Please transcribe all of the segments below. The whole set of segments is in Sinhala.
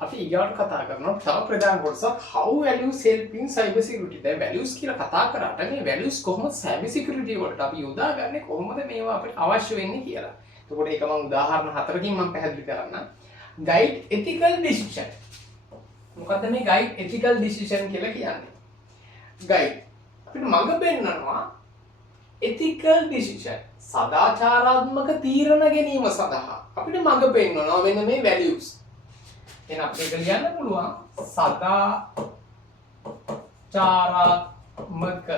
අපි ඊගාට කතා කරනවා තව ප්‍රධාන කොටසක් how values help in cyber security. දැන් values කියලා කතා කරාට මේ values කොහොමද cyber security වලට අපි යොදාගන්නේ, කොහොමද මේවා අපිට අවශ්‍ය වෙන්නේ කියලා. එතකොට ඒක මම උදාහරණ හතරකින් මම පැහැදිලි කරන්නම්. guide ethical decision. මොකද්ද මේ guide ethical decision කියලා කියන්නේ? guide අපිට මඟ පෙන්වනවා ethical decision සදාචාරාත්මක තීරණ ගැනීම සඳහා අපිට මඟ පෙන්වනවා මෙන්න මේ values. එහෙනම් අපිට ලියන්න පුළුවන් සදාචාරාත්මක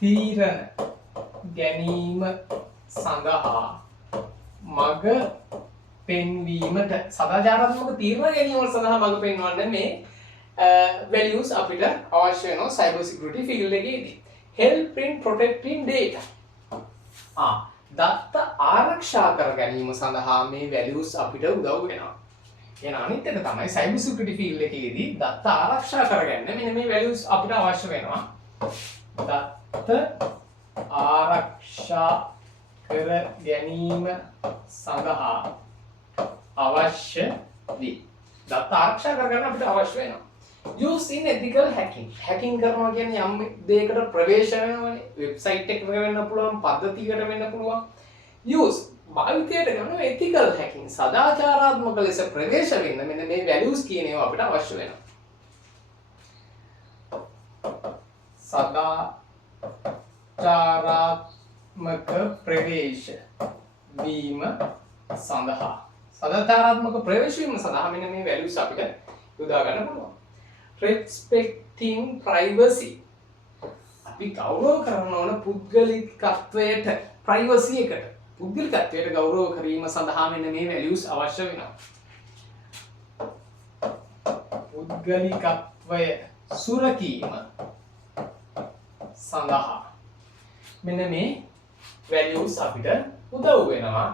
තීරණ ගැනීම සඳහා මඟ පෙන්වීමට සදාචාරාත්මක තීරණ ගැනීම සඳහා මඟ පෙන්වන්න මේ values අපිට අවශ්‍ය වෙනවා cyber security field එකේදී. help in protecting data. දත්ත ආරක්ෂා කර ගැනීම සඳහා මේ values අපිට උදව් වෙනවා. එහෙනම් අනිත් එක තමයි cyber security field එකේදී දත්ත ආරක්ෂා කරගන්න මෙන්න මේ values අපිට අවශ්‍ය වෙනවා. දත්ත ආරක්ෂා කර ගැනීම සඳහා අවශ්‍ය දී දත්ත ආරක්ෂා කරගන්න අපිට අවශ්‍ය වෙනවා. use in ethical hacking. hacking කරනවා කියන්නේ යම් දෙයකට ප්‍රවේශ වෙනවනේ. වෙබ්සයිට් එකක වෙන්න පුළුවන්, පද්ධතියකට වෙන්න පුළුවන්. use භාවිතයට ගන්න ethical hacking සදාචාරාත්මක ලෙස ප්‍රවේශ වෙන්න මෙන්න මේ values කියන ඒවා අපිට අවශ්‍ය වෙනවා. සදාචාරාත්මක ප්‍රවේශ වීම සඳහා මෙන්න මේ values අපිට යොදා ගන්න පුළුවන්. respecting privacy. අපි ගෞරව කරන ඕන පුද්ගලිකත්වයට, privacy එකට පුද්ගලිකත්වයට ගෞරව කිරීම සඳහා මෙන්න මේ values අවශ්‍ය වෙනවා. පුද්ගලිකත්වය සුරකීම සඳහා මෙන්න මේ values අපිට උදව් වෙනවා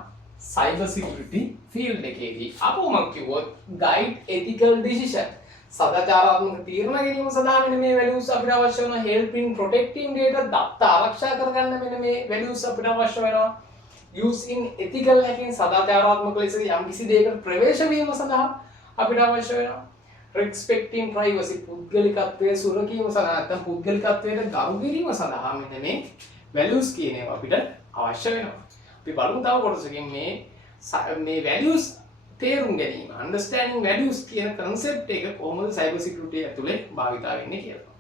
cyber security field එකේදී. අපෝ මම කිව්වොත් guide ethical decision සදාචාරාත්මක තීරණ ගැනීම සඳහා මෙන්න මේ values අපිට අවශ්‍ය වෙනවා. help in protecting data දත්ත ආරක්ෂා කරගන්න මෙන්න මේ values අපිට අවශ්‍ය වෙනවා. use in ethical hacking සදාචාරාත්මක ලෙස යම්කිසි දෙයකට ප්‍රවේශ වීම සඳහා අපිට අවශ්‍ය වෙනවා. respecting privacy පුද්ගලිකත්වයේ සුරකීම සඳහා නැත්නම් පුද්ගලිකත්වයට ගරු කිරීම සඳහා මෙන්න මේ values කියන ඒවා අපිට අවශ්‍ය වෙනවා. අපි බලමු තව කොටසකින් මේ values තේරුම් ගැනීම understanding values කියන concept එක කොහොමද cyber security ඇතුලේ භාවිතා වෙන්නේ කියලා.